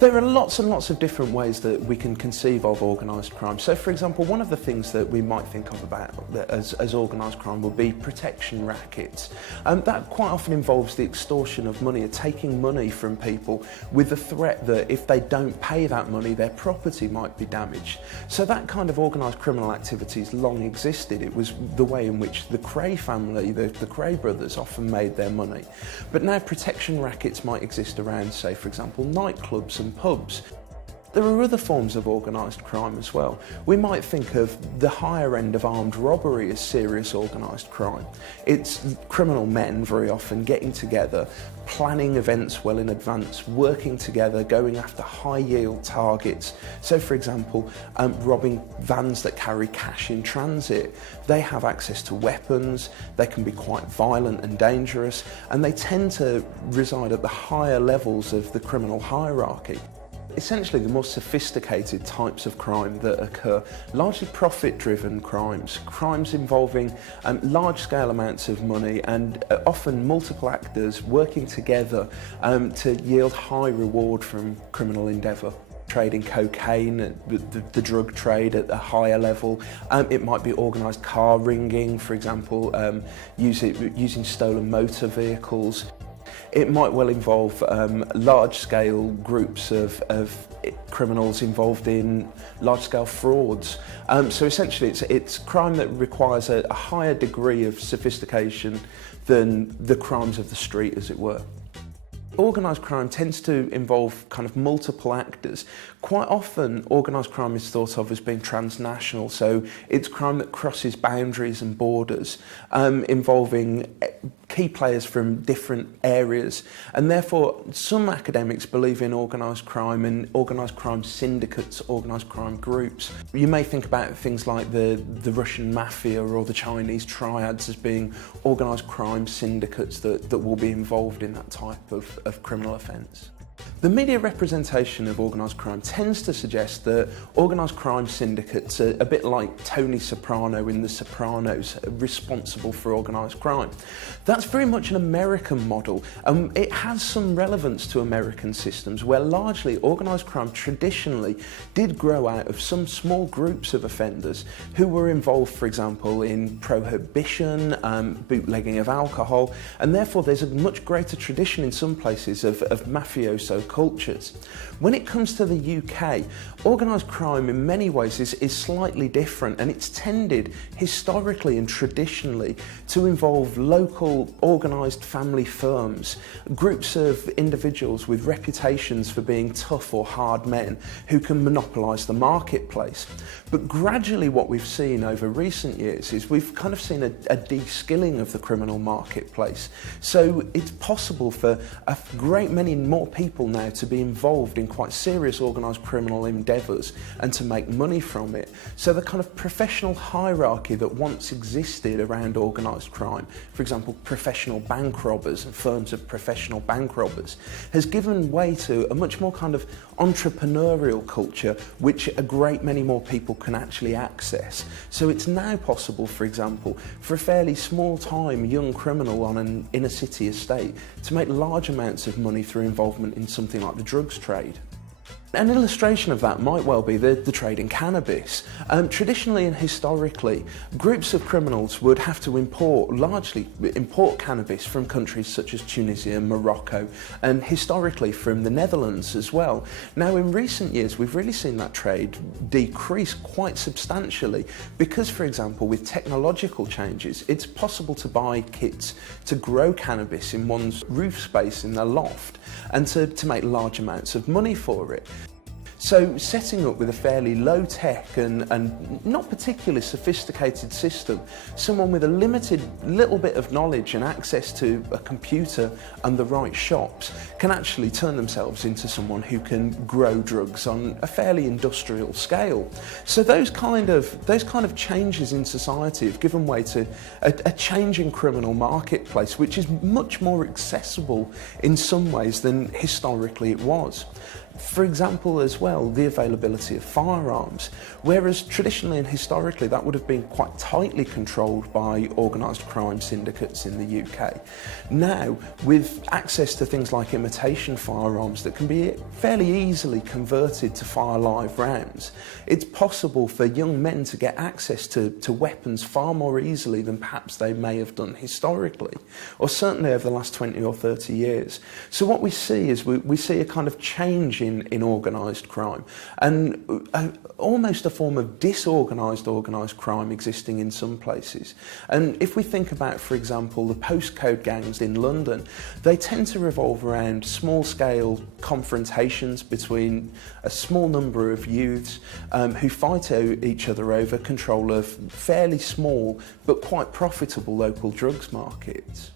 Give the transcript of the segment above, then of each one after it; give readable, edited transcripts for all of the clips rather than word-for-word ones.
There are lots and lots of different ways that we can conceive of organised crime. So, for example, one of the things that we might think of about as organised crime would be protection rackets. That quite often involves the extortion of money, or taking money from people with the threat that if they don't pay that money, their property might be damaged. So that kind of organised criminal activities long existed. It was the way in which the Kray family, the Kray brothers, often made their money. But now protection rackets might exist around, say, for example, nightclubs and pubs. There are other forms of organised crime as well. We might think of the higher end of armed robbery as serious organised crime. It's criminal men very often getting together, planning events well in advance, working together, going after high yield targets. So, for example, robbing vans that carry cash in transit. They have access to weapons, they can be quite violent and dangerous, and they tend to reside at the higher levels of the criminal hierarchy. Essentially, the more sophisticated types of crime that occur, largely profit-driven crimes, crimes involving large-scale amounts of money and often multiple actors working together to yield high reward from criminal endeavour. Trading cocaine, the drug trade at a higher level. It might be organised car ringing, for example, using stolen motor vehicles. It might well involve large-scale groups of criminals involved in large-scale frauds. So essentially it's crime that requires a higher degree of sophistication than the crimes of the street, as it were. Organised crime tends to involve kind of multiple actors. Quite often, organised crime is thought of as being transnational, so it's crime that crosses boundaries and borders, involving key players from different areas, and therefore some academics believe in organised crime and organised crime syndicates, organised crime groups. You may think about things like the Russian mafia or the Chinese triads as being organised crime syndicates that will be involved in that type of criminal offence. The media representation of organised crime tends to suggest that organised crime syndicates are a bit like Tony Soprano in The Sopranos, responsible for organised crime. That's very much an American model, and it has some relevance to American systems where largely organised crime traditionally did grow out of some small groups of offenders who were involved, for example, in prohibition, bootlegging of alcohol, and therefore there's a much greater tradition in some places of mafioso cultures. When it comes to the UK, organised crime in many ways is slightly different, and it's tended historically and traditionally to involve local organised family firms, groups of individuals with reputations for being tough or hard men who can monopolise the marketplace. But gradually what we've seen over recent years is we've kind of seen a de-skilling of the criminal marketplace. So it's possible for a great many more people now to be involved in quite serious organised criminal endeavours and to make money from it. So the kind of professional hierarchy that once existed around organised crime, for example professional bank robbers and firms of professional bank robbers, has given way to a much more kind of entrepreneurial culture which a great many more people can actually access. So it's now possible, for example, for a fairly small time young criminal on an inner city estate to make large amounts of money through involvement in something like the drugs trade. An illustration of that might well be the trade in cannabis. Traditionally and historically, groups of criminals would have to largely import cannabis from countries such as Tunisia, Morocco, and historically from the Netherlands as well. Now, in recent years, we've really seen that trade decrease quite substantially because, for example, with technological changes, it's possible to buy kits to grow cannabis in one's roof space in their loft and to make large amounts of money for it. So setting up with a fairly low tech and not particularly sophisticated system, someone with a limited little bit of knowledge and access to a computer and the right shops can actually turn themselves into someone who can grow drugs on a fairly industrial scale. So those kind of changes in society have given way to a changing criminal marketplace, which is much more accessible in some ways than historically it was. For example, as well, the availability of firearms, whereas traditionally and historically that would have been quite tightly controlled by organised crime syndicates in the UK. Now, with access to things like imitation firearms that can be fairly easily converted to fire live rounds, it's possible for young men to get access to weapons far more easily than perhaps they may have done historically, or certainly over the last 20 or 30 years. So what we see is we see a kind of change in organised crime, and almost a form of disorganised organised crime existing in some places. And if we think about, for example, the postcode gangs in London, they tend to revolve around small-scale confrontations between a small number of youths who fight each other over control of fairly small but quite profitable local drugs markets.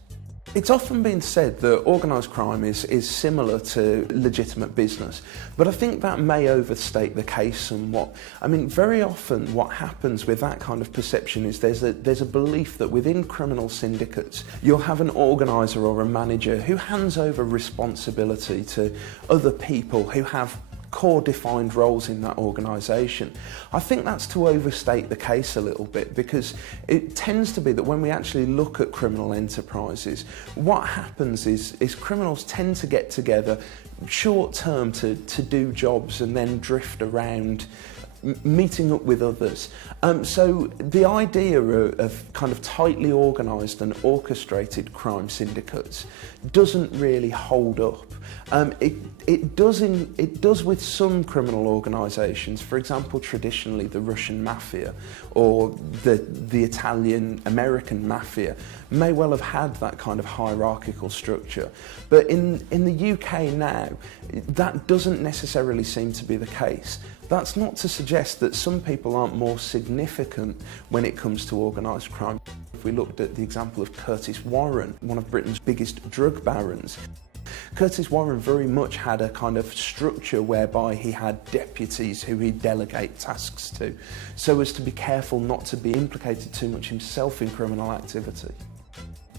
It's often been said that organised crime is similar to legitimate business, but I think that may overstate the case somewhat. I mean, very often what happens with that kind of perception is there's a belief that within criminal syndicates you'll have an organiser or a manager who hands over responsibility to other people who have core defined roles in that organisation. I think that's to overstate the case a little bit, because it tends to be that when we actually look at criminal enterprises, what happens is criminals tend to get together short term to do jobs and then drift around, meeting up with others. So the idea of kind of tightly organised and orchestrated crime syndicates doesn't really hold up. It does with some criminal organisations. For example, traditionally the Russian mafia or the Italian-American mafia may well have had that kind of hierarchical structure. But in the UK now, that doesn't necessarily seem to be the case. That's not to suggest that some people aren't more significant when it comes to organised crime. If we looked at the example of Curtis Warren, one of Britain's biggest drug barons, Curtis Warren very much had a kind of structure whereby he had deputies who he'd delegate tasks to, so as to be careful not to be implicated too much himself in criminal activity.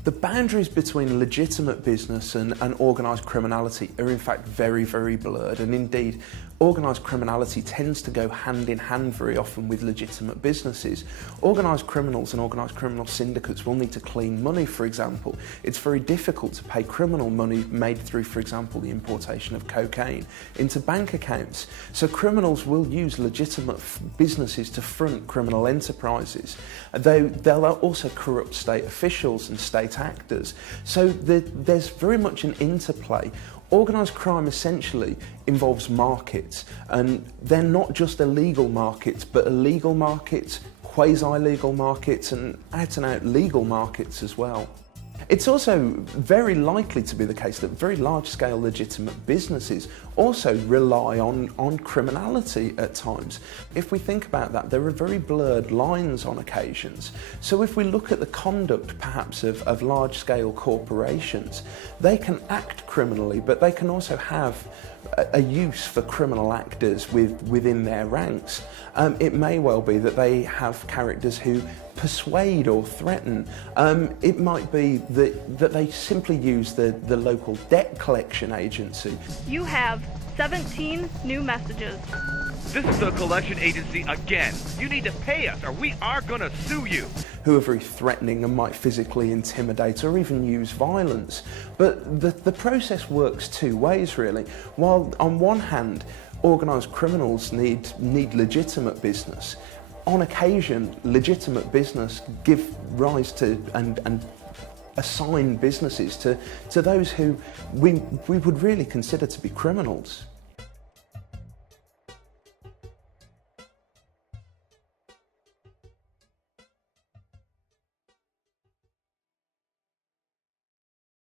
The boundaries between legitimate business and organised criminality are in fact very, very blurred, and indeed organised criminality tends to go hand in hand very often with legitimate businesses. Organised criminals and organised criminal syndicates will need to clean money, for example. It's very difficult to pay criminal money made through, for example, the importation of cocaine into bank accounts. So criminals will use legitimate businesses to front criminal enterprises, though they'll also corrupt state officials and state actors. So there's very much an interplay. Organised crime essentially involves markets, and they're not just illegal markets, but illegal markets, quasi-legal markets, and out-and-out legal markets as well. It's also very likely to be the case that very large-scale legitimate businesses also rely on criminality at times. If we think about that, there are very blurred lines on occasions. So if we look at the conduct perhaps of large-scale corporations, they can act criminally, but they can also have a use for criminal actors within their ranks. It may well be that they have characters who persuade or threaten. It might be that they simply use the local debt collection agency. You have 17 new messages. This is the collection agency again. You need to pay us or we are gonna sue you. Who are very threatening and might physically intimidate or even use violence. But the process works two ways really. While on one hand, organised criminals need legitimate business, on occasion, legitimate business give rise to and assign businesses to those who we would really consider to be criminals.